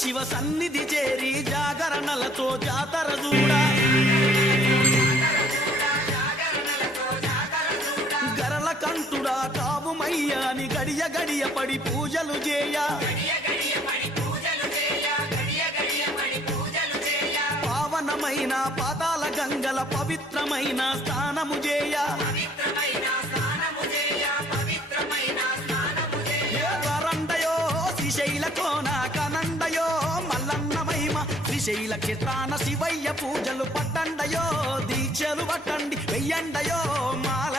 శివ సన్నిధి చేరి జాగరణలతో జాతర చూడా గరల కంటుడా కావుమయ్యాని గడియ గడియ పడి పూజలు చేయ పావనమైన పాతాల గంగల పవిత్రమైన స్నానము చేయ వరండయో శ్రీశైల కోన కనండయో మల్లన్న మహిమ శ్రీశైల క్షేత్రాన శివయ్య పూజలు పట్టండయో దీక్షలు పట్టండి వెయ్యండయో మాల